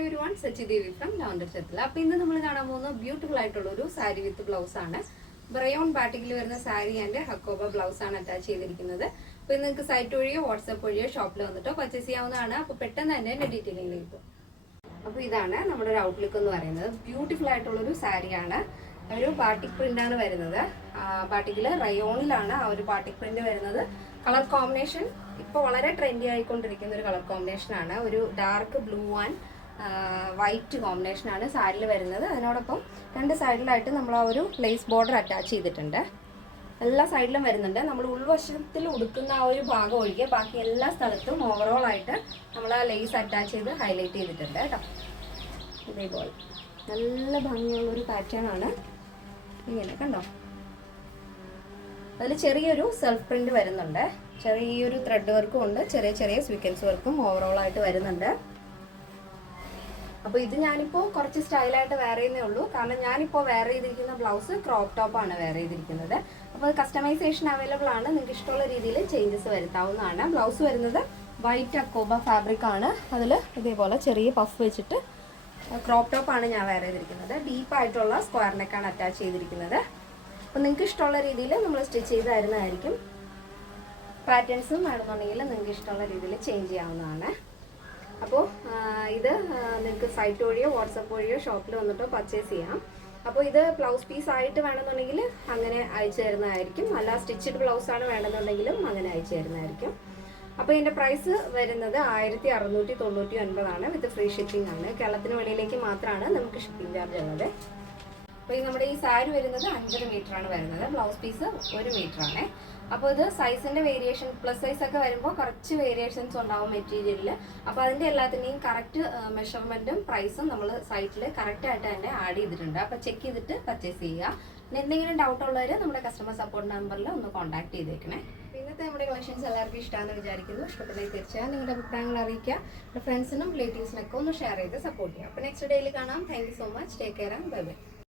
everyone, Sachi Devi from Lavender Chetla. അപ്പോൾ ഇന്ന് നമ്മൾ കാണാൻ പോകുന്ന ബ്യൂട്ടിഫുൾ ആയിട്ടുള്ള ഒരു സാരി വിത്ത് ബ്ലൗസ് ആണ്. ബ്രയോൺ ബാറ്റിക്കിൽ വരുന്ന സാരി ആൻഡ് ഹക്കോബ ബ്ലൗസ് ആണ് അറ്റാച്ച് ചെയ്തിരിക്കുന്നത്. അപ്പോൾ ഇത് നിങ്ങൾക്ക് സൈറ്റ് വഴിയോ വാട്സ്ആപ്പ് വഴിയോ ഷോപ്പിൽ വന്നിട്ടോ പർച്ചേസ് ചെയ്യാവുന്നതാണ്. അപ്പോൾ പെട്ടെന്ന് തന്നെ എൻ്റെ ഡീറ്റെയിലിംഗ് കിട്ടും. അപ്പോൾ ഇതാണ് നമ്മുടെ ഒരു ഔട്ട്ലുക്ക് എന്ന് പറയുന്നത്. ബ്യൂട്ടിഫുൾ ആയിട്ടുള്ളൊരു സാരിയാണ്. ഒരു ബാട്ടിക് പ്രിൻ്റാണ് വരുന്നത്. ബാട്ടിക്കിൽ റയോണിലാണ് ആ ഒരു ബാട്ടിക് പ്രിൻ്റ് വരുന്നത്. കളർ കോമ്പിനേഷൻ ഇപ്പോൾ വളരെ ട്രെൻഡി ആയിക്കൊണ്ടിരിക്കുന്ന ഒരു കളർ കോമ്പിനേഷനാണ്. ഒരു ഡാർക്ക് ബ്ലൂ ആൻഡ് വൈറ്റ് കോമ്പിനേഷനാണ് സാരിയിൽ വരുന്നത്. അതിനോടൊപ്പം രണ്ട് സൈഡിലായിട്ട് നമ്മൾ ആ ഒരു ലേസ് ബോർഡർ അറ്റാച്ച് ചെയ്തിട്ടുണ്ട്. എല്ലാ സൈഡിലും വരുന്നുണ്ട്. നമ്മൾ ഉൾവശത്തിൽ ഉടുക്കുന്ന ആ ഒരു ഭാഗം ഒഴികെ ബാക്കി എല്ലാ സ്ഥലത്തും ഓവറോൾ ആയിട്ട് നമ്മൾ ആ ലേസ് അറ്റാച്ച് ചെയ്ത് ഹൈലൈറ്റ് ചെയ്തിട്ടുണ്ട് കേട്ടോ. ഇതേപോലെ നല്ല ഭംഗിയുള്ളൊരു പാറ്റേൺ ആണ്. ഇങ്ങനെ കണ്ടോ, അതിൽ ചെറിയൊരു സെൽഫ് പ്രിന്റ് വരുന്നുണ്ട്. ചെറിയൊരു ത്രെഡ് വർക്കും ഉണ്ട്, ചെറിയ ചെറിയ സ്വീക്വൻസ് വർക്കും ഓവറോൾ ആയിട്ട് വരുന്നുണ്ട്. അപ്പോൾ ഇത് ഞാനിപ്പോൾ കുറച്ച് സ്റ്റൈലായിട്ട് വെയർ ചെയ്യുന്നേ ഉള്ളൂ. കാരണം ഞാനിപ്പോൾ വെയർ ചെയ്തിരിക്കുന്ന ബ്ലൗസ് ക്രോപ്പ് ടോപ്പാണ് വെയർ ചെയ്തിരിക്കുന്നത്. അപ്പോൾ കസ്റ്റമൈസേഷൻ അവൈലബിൾ ആണ്. നിങ്ങൾക്ക് ഇഷ്ടമുള്ള രീതിയിൽ ചേഞ്ചസ് വരുത്താവുന്നതാണ്. ബ്ലൗസ് വരുന്നത് വൈറ്റ് അക്കോബ ഫാബ്രിക് ആണ്. അതിൽ ഇതേപോലെ ചെറിയ പഫ് വെച്ചിട്ട് ക്രോപ്പ് ടോപ്പാണ് ഞാൻ വെയർ ചെയ്തിരിക്കുന്നത്. ഡീപ്പായിട്ടുള്ള സ്ക്വയർ നെക്കാണ് അറ്റാച്ച് ചെയ്തിരിക്കുന്നത്. അപ്പോൾ നിങ്ങൾക്ക് ഇഷ്ടമുള്ള രീതിയിൽ നമ്മൾ സ്റ്റിച്ച് ചെയ്ത് തരുന്നതായിരിക്കും. പാറ്റേൺസും വേണമെന്നുണ്ടെങ്കിൽ നിങ്ങൾക്ക് ഇഷ്ടമുള്ള രീതിയിൽ ചേഞ്ച് ചെയ്യാവുന്നതാണ്. അപ്പോൾ ഇത് നിങ്ങൾക്ക് സൈറ്റ് വഴിയോ വാട്സപ്പ് വഴിയോ ഷോപ്പിൽ വന്നിട്ടോ പർച്ചേസ് ചെയ്യാം. അപ്പോൾ ഇത് ബ്ലൗസ് പീസ് ആയിട്ട് വേണമെന്നുണ്ടെങ്കിൽ അങ്ങനെ അയച്ചു തരുന്നതായിരിക്കും. അല്ല സ്റ്റിച്ചഡ് ബ്ലൗസാണ് വേണമെന്നുണ്ടെങ്കിലും അങ്ങനെ അയച്ചു തരുന്നതായിരിക്കും. അപ്പോൾ ഇതിൻ്റെ പ്രൈസ് വരുന്നത് 1699 വിത്ത് ഫ്രീ ഷിപ്പിംഗ് ആണ്. കേരളത്തിന് വെളിയിലേക്ക് മാത്രമാണ് നമുക്ക് ഷിപ്പിംഗ് ചാർജ് ഉള്ളത്. അപ്പോൾ ഈ നമ്മുടെ ഈ സാരി വരുന്നത് 5.5 മീറ്ററാണ് വരുന്നത്. ബ്ലൗസ് പീസ് 1 മീറ്ററാണ്. അപ്പോൾ ഇത് സൈസിൻ്റെ വേരിയേഷൻ പ്ലസ് സൈസ് ഒക്കെ വരുമ്പോൾ കുറച്ച് വേരിയേഷൻസ് ഉണ്ടാവും മെറ്റീരിയലിൽ. അപ്പോൾ അതിൻ്റെ എല്ലാത്തിൻ്റെയും കറക്റ്റ് മെഷർമെൻറ്റും പ്രൈസും നമ്മൾ സൈറ്റിൽ കറക്റ്റായിട്ട് തന്നെ ആഡ് ചെയ്തിട്ടുണ്ട്. അപ്പോൾ ചെക്ക് ചെയ്തിട്ട് പർച്ചേസ് ചെയ്യുക. പിന്നെ എന്തെങ്കിലും ഡൗട്ട് ഉള്ളവർ നമ്മുടെ കസ്റ്റമർ സപ്പോർട്ട് നമ്പറിൽ ഒന്ന് കോൺടാക്ട് ചെയ്തേക്കണേ. ഇന്നത്തെ നമ്മുടെ കളക്ഷൻസ് എല്ലാവർക്കും ഇഷ്ടമാണെന്ന് വിചാരിക്കുന്നു. ഇഷ്ടപ്പെട്ടെങ്കിൽ തീർച്ചയായും നിങ്ങളുടെ അഭിപ്രായങ്ങൾ അറിയിക്കുക. ഫ്രണ്ട്സിനും റിലേറ്റീവ്സിനൊക്കെ ഒന്ന് ഷെയർ ചെയ്ത് സപ്പോർട്ട് ചെയ്യുക. അപ്പോൾ നെക്സ്റ്റ് ഡേയിൽ കാണാം. Thank you so much. Take care and bye bye.